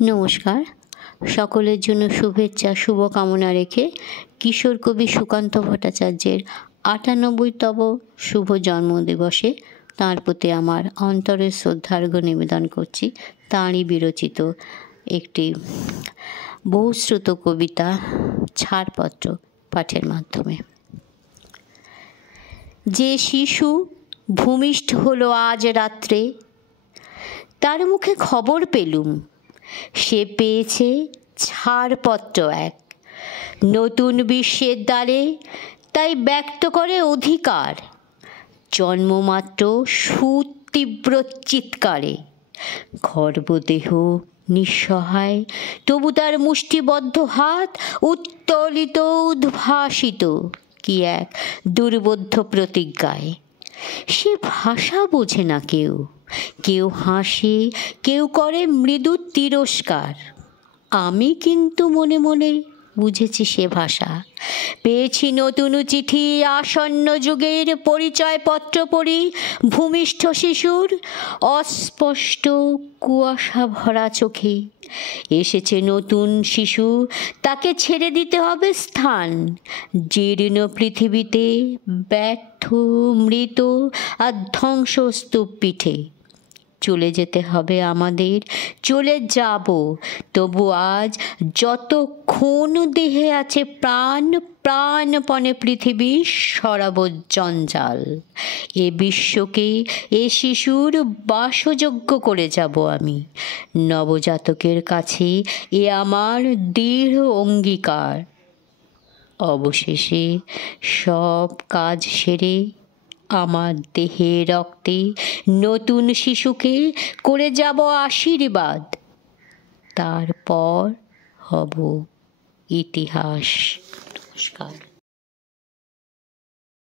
নমস্কার, সকলের জন্য শুভেচ্ছা শুভকামনা রেখে কিশোর কবি সুকান্ত ভট্টাচার্যের ৯৮তম শুভ জন্মদিবসে তাঁর প্রতি আমার অন্তরের শ্রদ্ধার্ঘ্য নিবেদন করছি তাঁরই বিরচিত একটি বহুশ্রুত কবিতা ছাড়পত্র পাঠের মাধ্যমে। যে শিশু ভূমিষ্ঠ হলো আজ রাত্রে, তার মুখে খবর পেলুম সে পেয়েছে ছাড়পত্র এক নতুন বিশ্বের দ্বারে, তাই ব্যক্ত করে অধিকার জন্মমাত্র সুতীব্র চিৎকারে। গর্ভদেহ নিঃসহায়, তবু তার মুষ্টিবদ্ধ হাত উত্তোলিত উদ্ভাসিত কি এক দুর্বোধ্য প্রতিজ্ঞায়। সে ভাষা বোঝে না কেউ, কেউ হাসে, কেউ করে মৃদু তিরস্কার। আমি কিন্তু মনে মনে বুঝেছি সে ভাষা। পেয়েছি নতুন চিঠি, আসন্ন যুগের পরিচয়পত্র পড়ি ভূমিষ্ঠ শিশুর অস্পষ্ট কুয়াশা ভরা চোখে। এসেছে নতুন শিশু, তাকে ছেড়ে দিতে হবে স্থান জীর্ণ পৃথিবীতে, ব্যর্থ মৃত আর ধ্বংসস্তূপ পিঠে। চলে যেতে হবে আমাদের, চলে যাব, তবু আজ যতক্ষণ দেহে আছে প্রাণ, প্রাণপণে পৃথিবী সরাব জঞ্জাল। এ বিশ্বকে এ শিশুর বাসযোগ্য করে যাব আমি। নবজাতকের কাছে এ আমার দৃঢ় অঙ্গীকার। অবশেষে সব কাজ সেরে আমার দেহে রক্তে নতুন শিশুকে করে যাব আশীর্বাদ। তারপর হব ইতিহাস। নমস্কার।